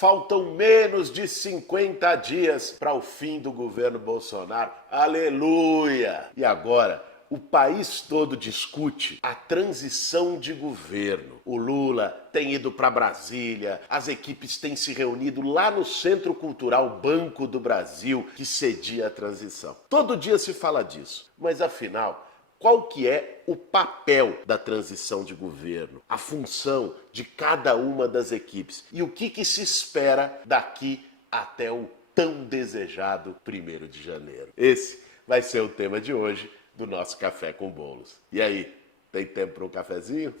Faltam menos de 50 dias para o fim do governo Bolsonaro. Aleluia! E agora, o país todo discute a transição de governo. O Lula tem ido para Brasília, as equipes têm se reunido lá no Centro Cultural Banco do Brasil, que cedia a transição. Todo dia se fala disso, mas afinal, qual que é o papel da transição de governo? A função de cada uma das equipes? E o que se espera daqui até o tão desejado 1º de janeiro? Esse vai ser o tema de hoje do nosso Café com Bolos. E aí, tem tempo para um cafezinho?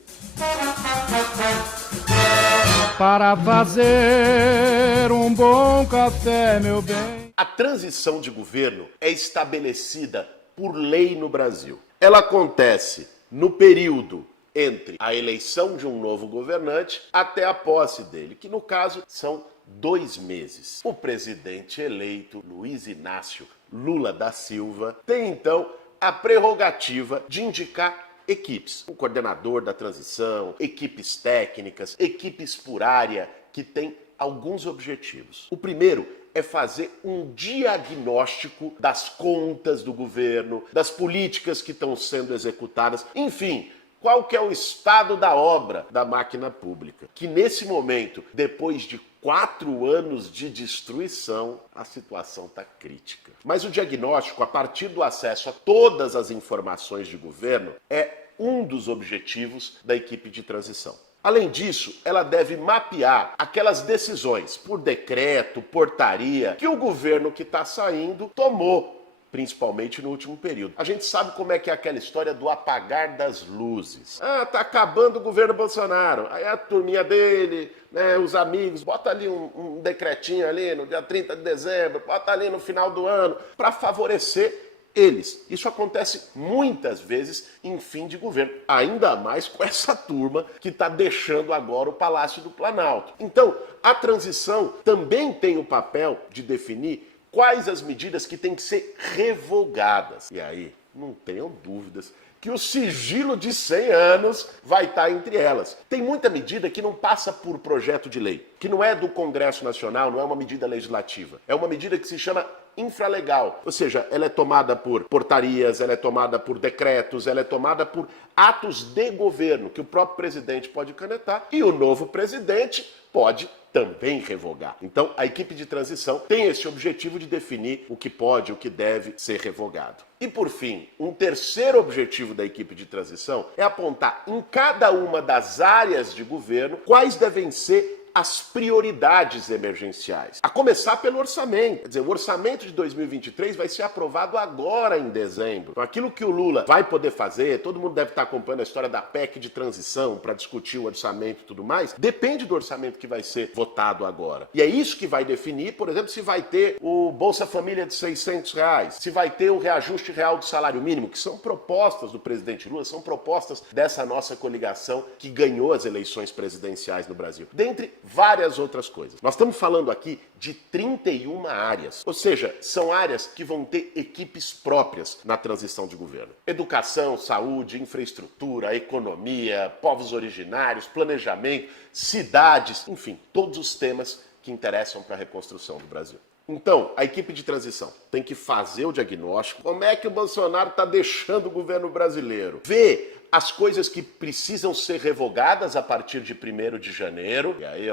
Para fazer um bom café, meu bem. A transição de governo é estabelecida por lei no Brasil. Ela acontece no período entre a eleição de um novo governante até a posse dele, que no caso são 2 meses. O presidente eleito, Luiz Inácio Lula da Silva, tem então a prerrogativa de indicar equipes. O coordenador da transição, equipes técnicas, equipes por área, que tem alguns objetivos. O primeiro é fazer um diagnóstico das contas do governo, das políticas que estão sendo executadas, enfim, qual que é o estado da obra da máquina pública. Que nesse momento, depois de 4 anos de destruição, a situação está crítica. Mas o diagnóstico, a partir do acesso a todas as informações de governo, é um dos objetivos da equipe de transição. Além disso, ela deve mapear aquelas decisões por decreto, portaria, que o governo que está saindo tomou, principalmente no último período. A gente sabe como é que é aquela história do apagar das luzes. Tá acabando o governo Bolsonaro. Aí a turminha dele, né, os amigos, bota ali um decretinho ali no dia 30 de dezembro, bota ali no final do ano, para favorecer eles. Isso acontece muitas vezes em fim de governo, ainda mais com essa turma que está deixando agora o Palácio do Planalto. Então, a transição também tem o papel de definir quais as medidas que têm que ser revogadas. E aí, não tenham dúvidas que o sigilo de 100 anos vai estar entre elas. Tem muita medida que não passa por projeto de lei, que não é do Congresso Nacional, não é uma medida legislativa. É uma medida que se chama infralegal, ou seja, ela é tomada por portarias, ela é tomada por decretos, ela é tomada por atos de governo que o próprio presidente pode canetar e o novo presidente pode também revogar. Então, a equipe de transição tem esse objetivo de definir o que pode, o que deve ser revogado. E, por fim, um terceiro objetivo da equipe de transição é apontar em cada uma das áreas de governo quais devem ser as prioridades emergenciais. A começar pelo orçamento. Quer dizer, o orçamento de 2023 vai ser aprovado agora em dezembro. Então, aquilo que o Lula vai poder fazer, todo mundo deve estar acompanhando a história da PEC de transição para discutir o orçamento e tudo mais, depende do orçamento que vai ser votado agora. E é isso que vai definir, por exemplo, se vai ter o Bolsa Família de R$600, se vai ter o reajuste real do salário mínimo, que são propostas do presidente Lula, são propostas dessa nossa coligação que ganhou as eleições presidenciais no Brasil. Dentre várias outras coisas. Nós estamos falando aqui de 31 áreas, ou seja, são áreas que vão ter equipes próprias na transição de governo. Educação, saúde, infraestrutura, economia, povos originários, planejamento, cidades, enfim, todos os temas que interessam para a reconstrução do Brasil. Então, a equipe de transição tem que fazer o diagnóstico. Como é que o Bolsonaro está deixando o governo brasileiro? Ver as coisas que precisam ser revogadas a partir de 1º de janeiro. E aí,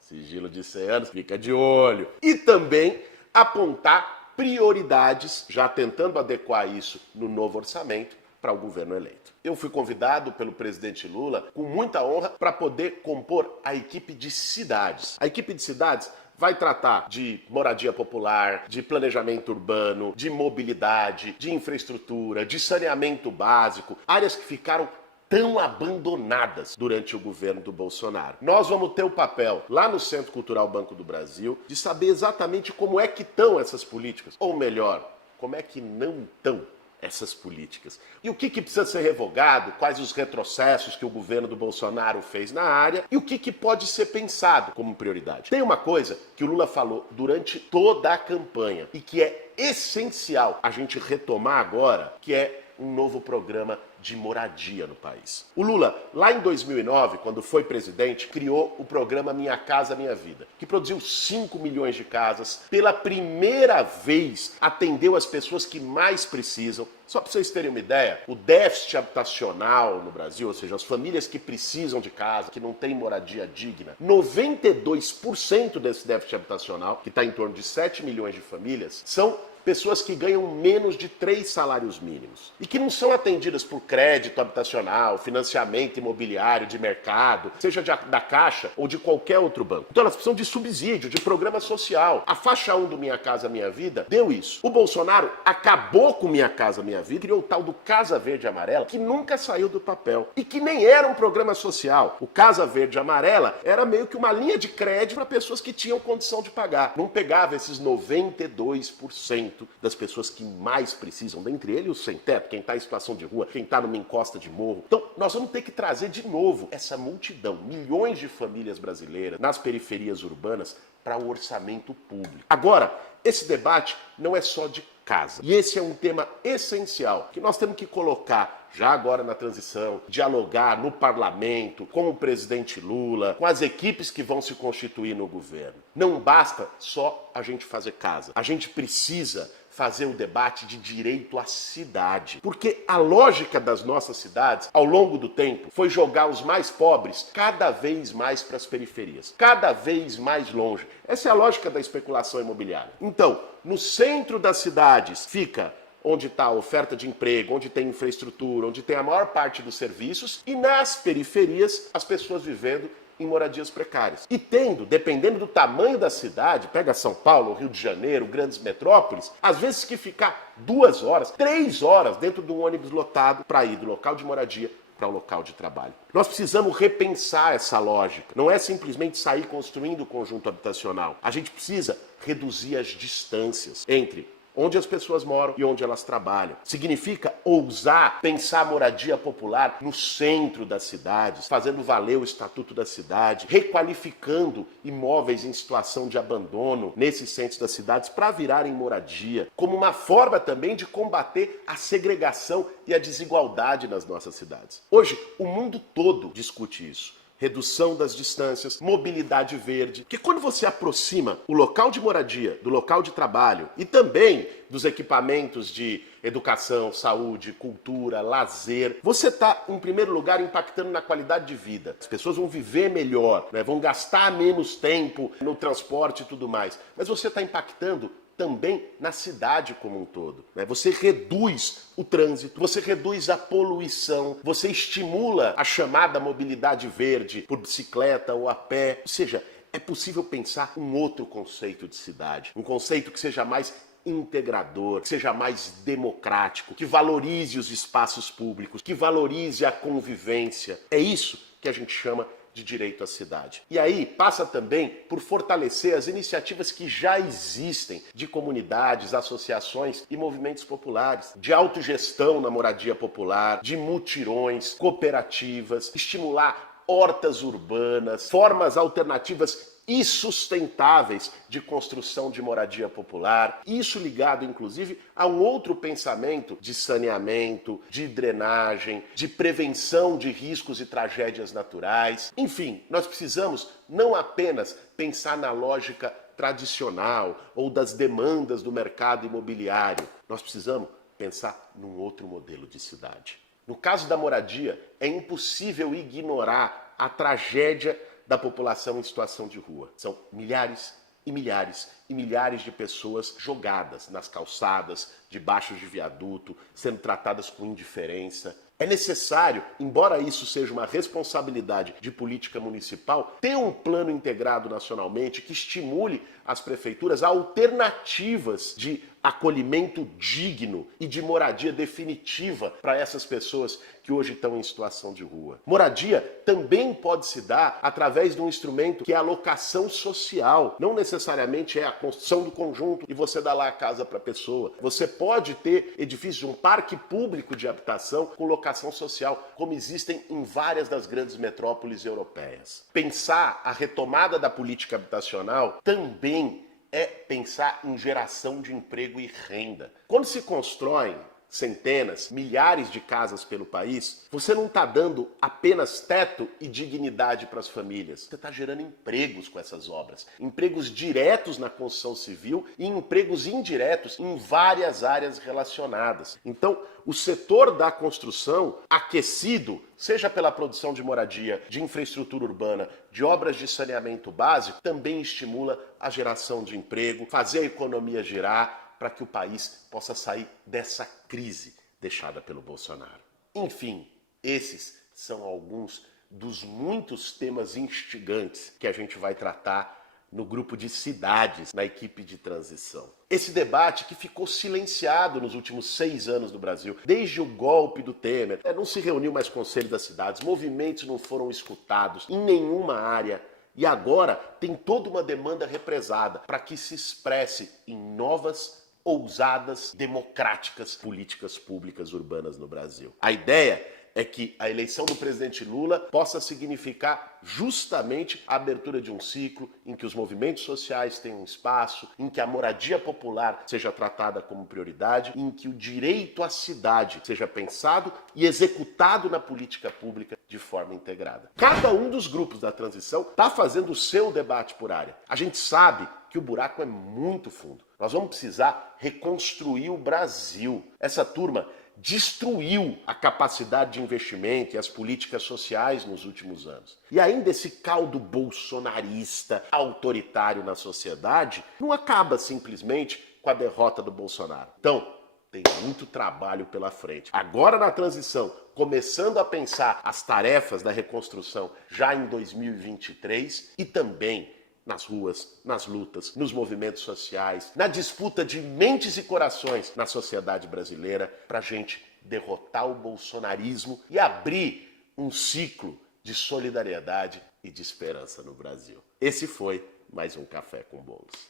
sigilo de 100 anos, fica de olho. E também apontar prioridades, já tentando adequar isso no novo orçamento para o governo eleito. Eu fui convidado pelo presidente Lula, com muita honra, para poder compor a equipe de cidades. A equipe de cidades vai tratar de moradia popular, de planejamento urbano, de mobilidade, de infraestrutura, de saneamento básico, áreas que ficaram tão abandonadas durante o governo do Bolsonaro. Nós vamos ter o papel, lá no Centro Cultural Banco do Brasil, de saber exatamente como é que estão essas políticas, ou melhor, como é que não estão essas políticas. E o que precisa ser revogado, quais os retrocessos que o governo do Bolsonaro fez na área e o que pode ser pensado como prioridade. Tem uma coisa que o Lula falou durante toda a campanha e que é essencial a gente retomar agora, que é um novo programa de moradia no país. O Lula, lá em 2009, quando foi presidente, criou o programa Minha Casa Minha Vida, que produziu 5 milhões de casas. Pela primeira vez, atendeu as pessoas que mais precisam. Só para vocês terem uma ideia, o déficit habitacional no Brasil, ou seja, as famílias que precisam de casa, que não têm moradia digna, 92% desse déficit habitacional, que está em torno de 7 milhões de famílias, são pessoas que ganham menos de 3 salários mínimos e que não são atendidas por crédito habitacional, financiamento imobiliário de mercado, seja da Caixa ou de qualquer outro banco. Então elas precisam de subsídio, de programa social. A faixa 1 do Minha Casa Minha Vida deu isso. O Bolsonaro acabou com Minha Casa Minha Vida, criou o tal do Casa Verde e Amarela, que nunca saiu do papel e que nem era um programa social. O Casa Verde e Amarela era meio que uma linha de crédito para pessoas que tinham condição de pagar. Não pegava esses 92% das pessoas que mais precisam, dentre eles os sem teto, quem está em situação de rua, quem está numa encosta de morro. Então, nós vamos ter que trazer de novo essa multidão, milhões de famílias brasileiras nas periferias urbanas para o orçamento público. Agora, esse debate não é só de casa. E esse é um tema essencial que nós temos que colocar já agora na transição, dialogar no parlamento, com o presidente Lula, com as equipes que vão se constituir no governo. Não basta só a gente fazer casa. A gente precisa fazer o debate de direito à cidade. Porque a lógica das nossas cidades, ao longo do tempo, foi jogar os mais pobres cada vez mais para as periferias, cada vez mais longe. Essa é a lógica da especulação imobiliária. Então, no centro das cidades fica onde está a oferta de emprego, onde tem infraestrutura, onde tem a maior parte dos serviços, e nas periferias as pessoas vivendo em moradias precárias. E tendo, dependendo do tamanho da cidade, pega São Paulo, Rio de Janeiro, grandes metrópoles, às vezes que ficar 2 horas, 3 horas dentro de um ônibus lotado para ir do local de moradia para o local de trabalho. Nós precisamos repensar essa lógica. Não é simplesmente sair construindo o conjunto habitacional. A gente precisa reduzir as distâncias entre onde as pessoas moram e onde elas trabalham. Significa ousar pensar a moradia popular no centro das cidades, fazendo valer o Estatuto da Cidade, requalificando imóveis em situação de abandono nesses centros das cidades para virarem moradia, como uma forma também de combater a segregação e a desigualdade nas nossas cidades. Hoje, o mundo todo discute isso. Redução das distâncias, mobilidade verde. Porque quando você aproxima o local de moradia do local de trabalho e também dos equipamentos de educação, saúde, cultura, lazer, você está, em primeiro lugar, impactando na qualidade de vida. As pessoas vão viver melhor, né? Vão gastar menos tempo no transporte e tudo mais. Mas você está impactando também na cidade como um todo, né? Você reduz o trânsito, você reduz a poluição, você estimula a chamada mobilidade verde por bicicleta ou a pé. Ou seja, é possível pensar um outro conceito de cidade, um conceito que seja mais integrador, que seja mais democrático, que valorize os espaços públicos, que valorize a convivência. É isso que a gente chama de direito à cidade. E aí passa também por fortalecer as iniciativas que já existem de comunidades, associações e movimentos populares, de autogestão na moradia popular, de mutirões, cooperativas, estimular hortas urbanas, formas alternativas e sustentáveis de construção de moradia popular. Isso ligado, inclusive, a um outro pensamento de saneamento, de drenagem, de prevenção de riscos e tragédias naturais. Enfim, nós precisamos não apenas pensar na lógica tradicional ou das demandas do mercado imobiliário. Nós precisamos pensar num outro modelo de cidade. No caso da moradia, é impossível ignorar a tragédia da população em situação de rua. São milhares e milhares e milhares de pessoas jogadas nas calçadas, debaixo de viaduto, sendo tratadas com indiferença. É necessário, embora isso seja uma responsabilidade de política municipal, ter um plano integrado nacionalmente que estimule as prefeituras a alternativas de acolhimento digno e de moradia definitiva para essas pessoas que hoje estão em situação de rua. Moradia também pode se dar através de um instrumento que é a locação social. Não necessariamente é a construção do conjunto e você dá lá a casa para a pessoa. Você pode ter edifícios de um parque público de habitação com locação social, como existem em várias das grandes metrópoles europeias. Pensar a retomada da política habitacional também é pensar em geração de emprego e renda. Quando se constroem centenas, milhares de casas pelo país, você não está dando apenas teto e dignidade para as famílias. Você está gerando empregos com essas obras. Empregos diretos na construção civil e empregos indiretos em várias áreas relacionadas. Então, o setor da construção aquecido, seja pela produção de moradia, de infraestrutura urbana, de obras de saneamento básico, também estimula a geração de emprego, fazer a economia girar para que o país possa sair dessa crise deixada pelo Bolsonaro. Enfim, esses são alguns dos muitos temas instigantes que a gente vai tratar no grupo de cidades, na equipe de transição. Esse debate que ficou silenciado nos últimos 6 anos no Brasil, desde o golpe do Temer, não se reuniu mais conselho das cidades, movimentos não foram escutados em nenhuma área, e agora tem toda uma demanda represada para que se expresse em novas, ousadas, democráticas políticas públicas urbanas no Brasil. A ideia é que a eleição do presidente Lula possa significar justamente a abertura de um ciclo em que os movimentos sociais tenham espaço, em que a moradia popular seja tratada como prioridade, em que o direito à cidade seja pensado e executado na política pública de forma integrada. Cada um dos grupos da transição está fazendo o seu debate por área. A gente sabe que o buraco é muito fundo. Nós vamos precisar reconstruir o Brasil. Essa turma destruiu a capacidade de investimento e as políticas sociais nos últimos anos. E ainda esse caldo bolsonarista, autoritário na sociedade, não acaba simplesmente com a derrota do Bolsonaro. Então, tem muito trabalho pela frente. Agora na transição, começando a pensar as tarefas da reconstrução já em 2023 e também nas ruas, nas lutas, nos movimentos sociais, na disputa de mentes e corações na sociedade brasileira, para a gente derrotar o bolsonarismo e abrir um ciclo de solidariedade e de esperança no Brasil. Esse foi mais um Café com Bolos.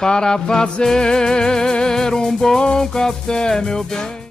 Para fazer um bom café, meu bem.